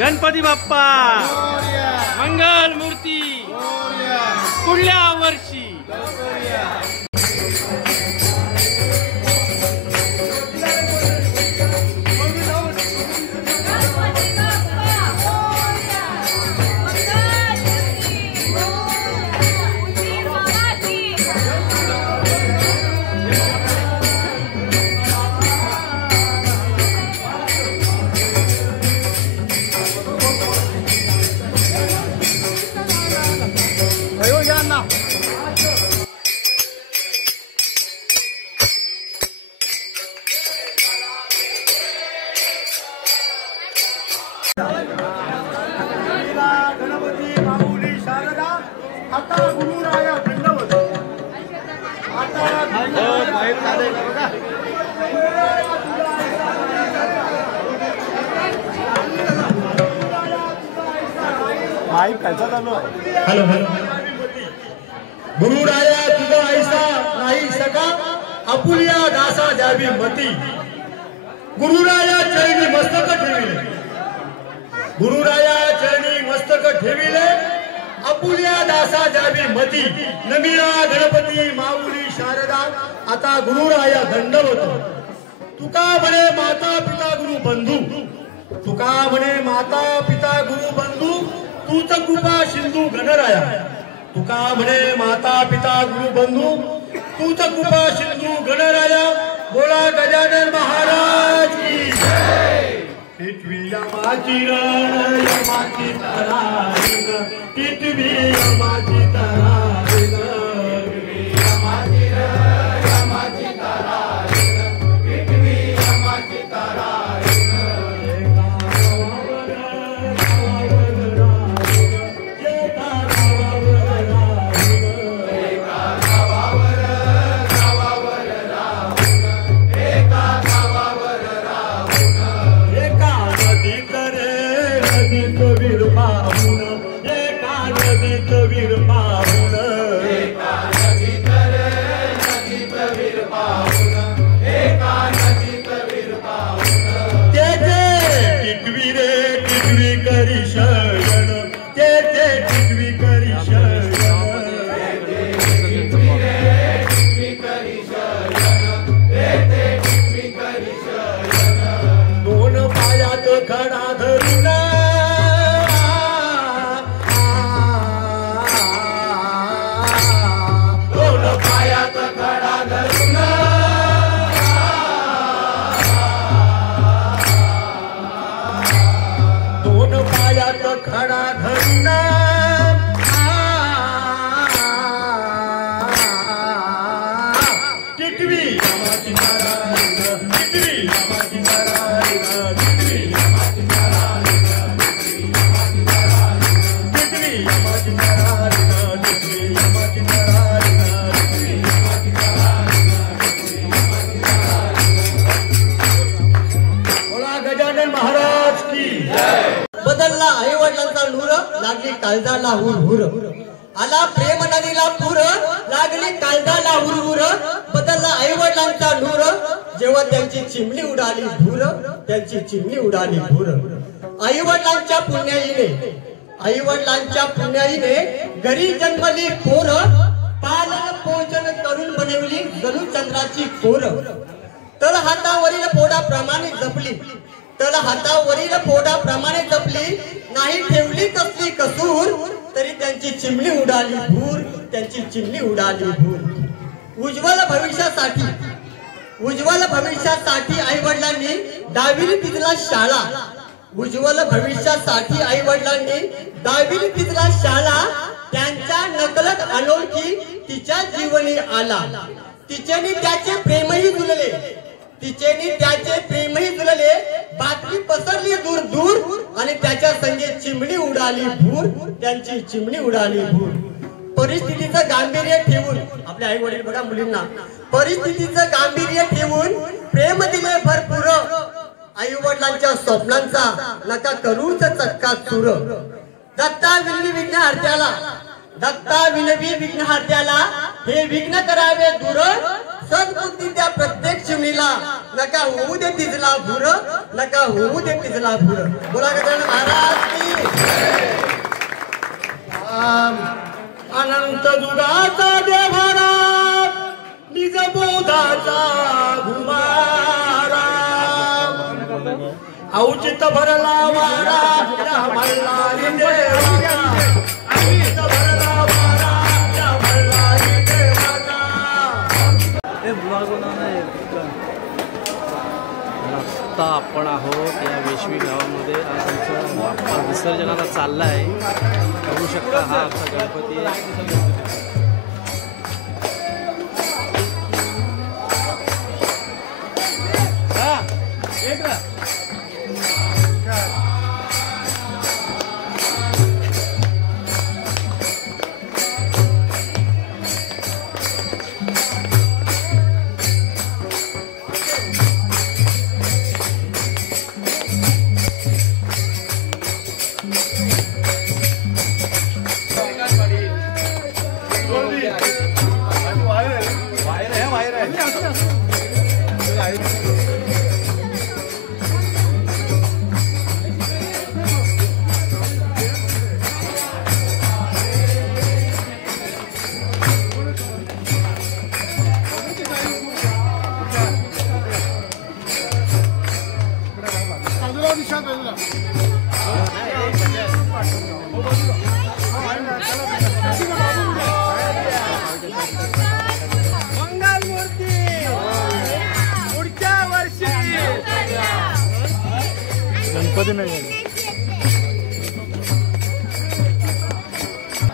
गणपती बाप्पा मंगल मूर्ती पुढल्या वर्षी। गणपती माऊली शारदा आता गुरुराया दंडवत। हॅलो गुरुराया तुझा ऐसा नाही सका आपुलिया दासा द्यावी मती। गुरुराया चरणी मस्तक ठेविले, गुरुराया चरणी मस्तक ठेविले आपुलिया दासा द्यावी मती। नमिरा गणपती माऊली शारदा आता गुरुराया दंडवत। तुका म्हणे माता पिता गुरु बंधू, तुका म्हणे माता पिता गुरु बंधू तूच कृपा सिंधू गणराया। तुका म्हणे माता पिता गुरु बंधू तूच कृपा सिंधू गणराया। बोला गजानन महाराज की जय। पृथ्वी यमाची रण यमाची तरारीन, पृथ्वी यमाची तरारीन, पृथ्वी यमाची रण यमाची तरारीन, पृथ्वी यमाची तरारीन। बदलला आई वडिलांचा नूर लागली काळजाला हुरहुर। आला प्रेम नदीला पूर लागली काळजाला हुरहुर। बदलला आई वडिलांचा नूर जेव्हा त्यांची चिमणी उडाली भूर, त्यांची चिमणी उडाली भूर। आई वडिलांच्या पुण्याईने, आई वडिलांच्या पुण्याईने घरी जन्मली पोर। पालन पोषण करून बनवली जणू चंद्राची कोर। तळ हातावरील पोडाप्रमाणे जपली, तळ हातावरील पोडाप्रमाणे जपली, नाही ठेवली कसली कसूर तरी त्यांची चिमणी उडाली भूर, त्यांची चिमणी उडाली भूर। उज्ज्वल भविष्यासाठी, उज्ज्वल भविष्यासाठी आई वडिलांनी दहावी पिजला शाळा। उज्ज्वल भविष्यासाठी आई वडिलांनी दहावी पिजला शाळा। त्यांच्या नकलत अनोळखी तिच्या जीवनी आला। तिच्यानी त्याचे प्रेमही जुळले, तिचेनी त्याचे प्रेमही जुळले। बातमी पसरली दूर दूर आणि त्याच्या संगे चिमणी उडाली भूर, त्यांची चिमणी उडाली भूर। परिस्थितीचं गांभीर्य ठेवून आपल्या आई वडील बघा मुलींना, परिस्थितीचं गांभीर्य ठेवून प्रेम दिले भरपूर। आई वडिलांच्या स्वप्नांचा नका करूच चक्का चूर। दत्ता विनवी विघ्नहर्त्याला, दत्ता विनवी विघ्नहर्त्याला हे विघ्न करावे दूर। सद्बुद्धी त्या प्रत्येक शिवणीला नका होऊ दे तिजला भुर नका होऊ दे तिजला भुर बोला गजानन महाराज की अनंत जुगाचा देवारा निज बोधाचा घुमारा औचित भरला वारा त्या मल्हारी देवाचा औचित भरला वारा त्या मल्हारी देवाचा आता आपण आहोत या वेशवी गावामध्ये. आज आमचा बाप्पा विसर्जनाला चालला आहे. बघू शकता हा आमचा गणपती आहे.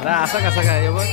अरे असा कसा काय बघ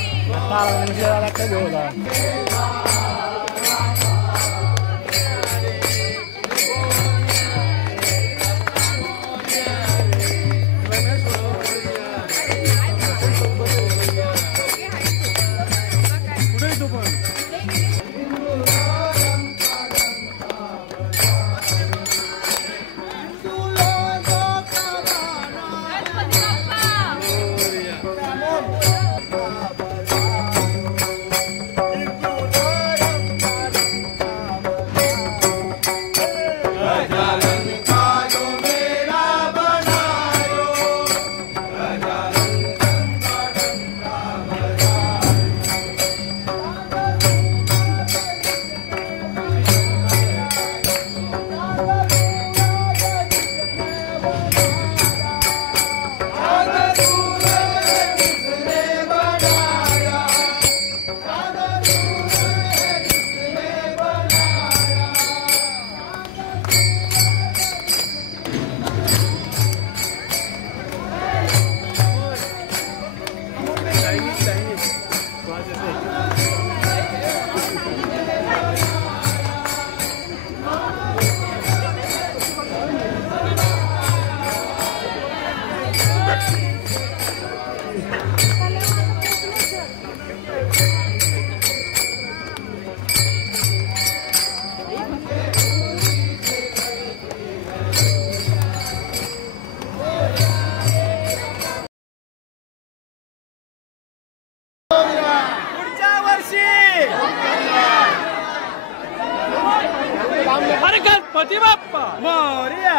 गणपती बाप्पा मोरया.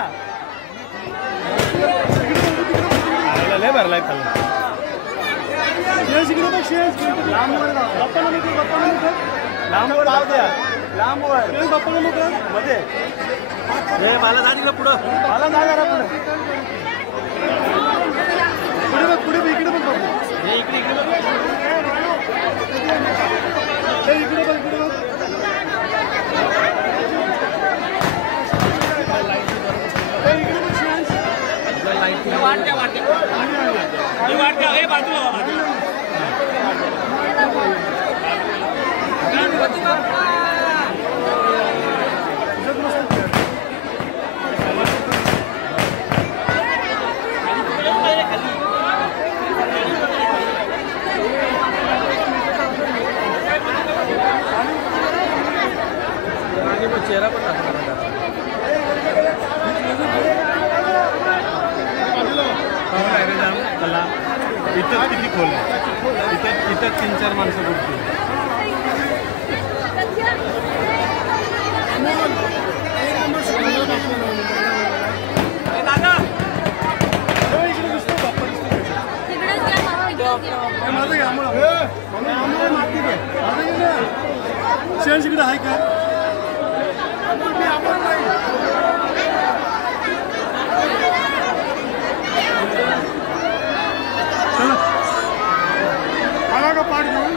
लय भरलाय त्याला लांब लाव द्या लांब बाप्पाला मध्ये मला जा तिकडे पुढं मला जा जरा पुढे पुढे पुढे इकडे पण हे इकडे इकडे इकडे बघ इकडे बघ चेहरा पण इथं किती खोल आहे इथं 3-4 माणसं बुडतील. स्टेज इकडे आहे का? चला आला का पाठ घेऊन